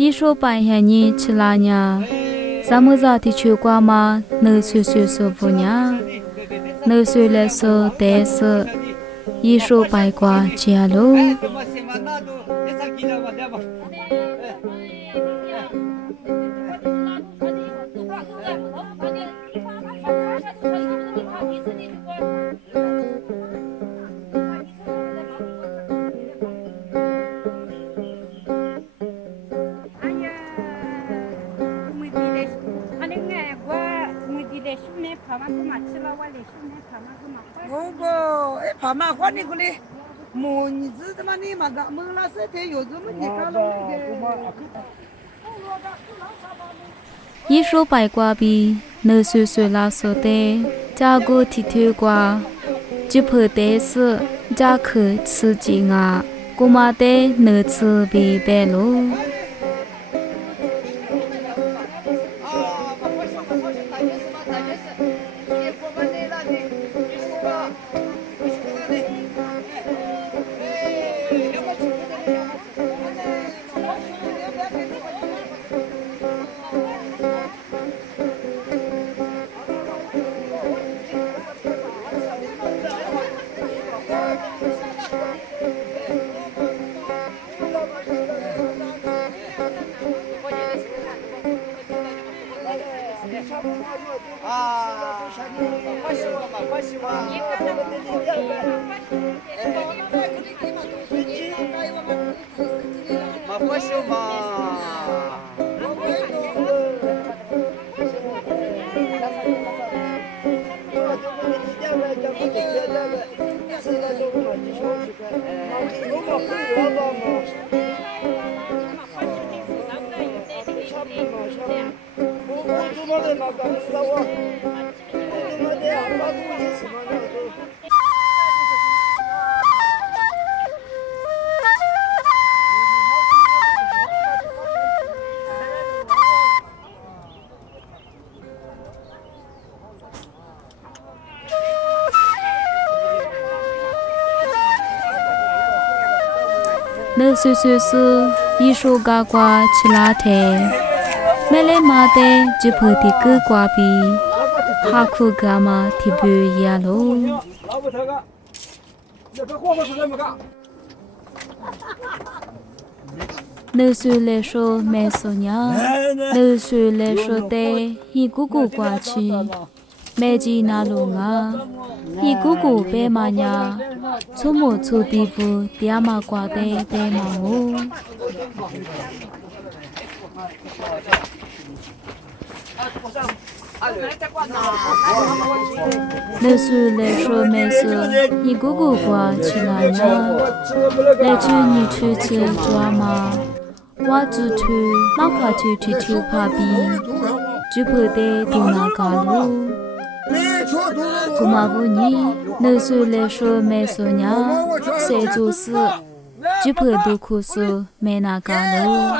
一说半夜你吃辣呀，咱们咋的去qua嘛？能睡说不呀？能睡来说得是，一说白瓜家喽。哎，爸妈管你个嘞，母你知道吗？你嘛个蒙了身体有这么你看了那个。一说白瓜比能睡拉说的，加个提推瓜，就怕得是加克吃劲啊，姑妈的能吃比白喽。能睡是一手嘎瓜吃辣的，没来嘛的就怕的个瓜比，哈苦嘎嘛提不呀喽。能睡来说没说呀，能睡来说的一股股瓜去。没记那路啊，一股股白马呀，出没出地府，爹妈挂的白马哦。能说来说没说，一股股瓜去哪呀？来去你去吃抓嘛，我只去马花去抽怕比，就不得丢那个路。姑妈不你能说来说没说呀，谁做事就怕都苦说没那个喽。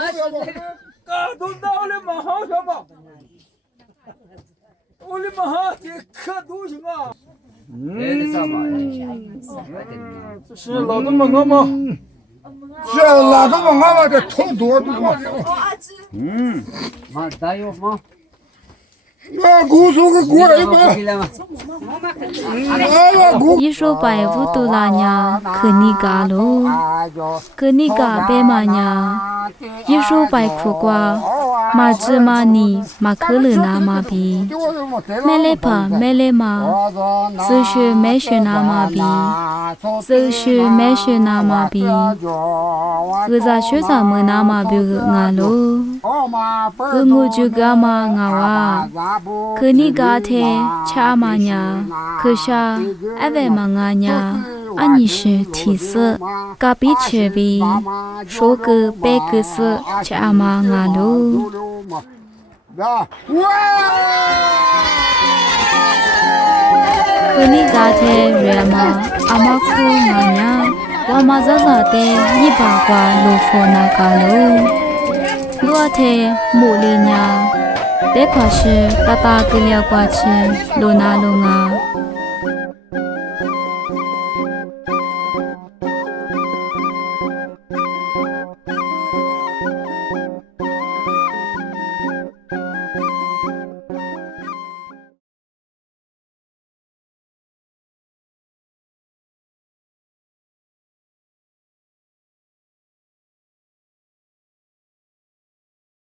是老这么我嘛？是老这么我嘛的头多多嘛？嘛大有嘛？我姑说个过来嘛。一说白不多啦呀，可你嘎喽，可你嘎白嘛呀？一说白苦瓜，马子马你马可乐那嘛比，没来怕没来嘛，手学没学那嘛比，手学没学那嘛比，我在学上没那嘛比个俺喽，我就干嘛俺哇。可你家庭吃嘛呀？可下爱玩嘛俺呀？俺你是提示，隔壁吃比，说个白个是吃嘛俺喽。可你家庭热嘛？阿妈哭嘛呀？我妈咋咋的一把瓜路佛那个喽？我的木里呀？得快是大大个了瓜吃，路那路啊。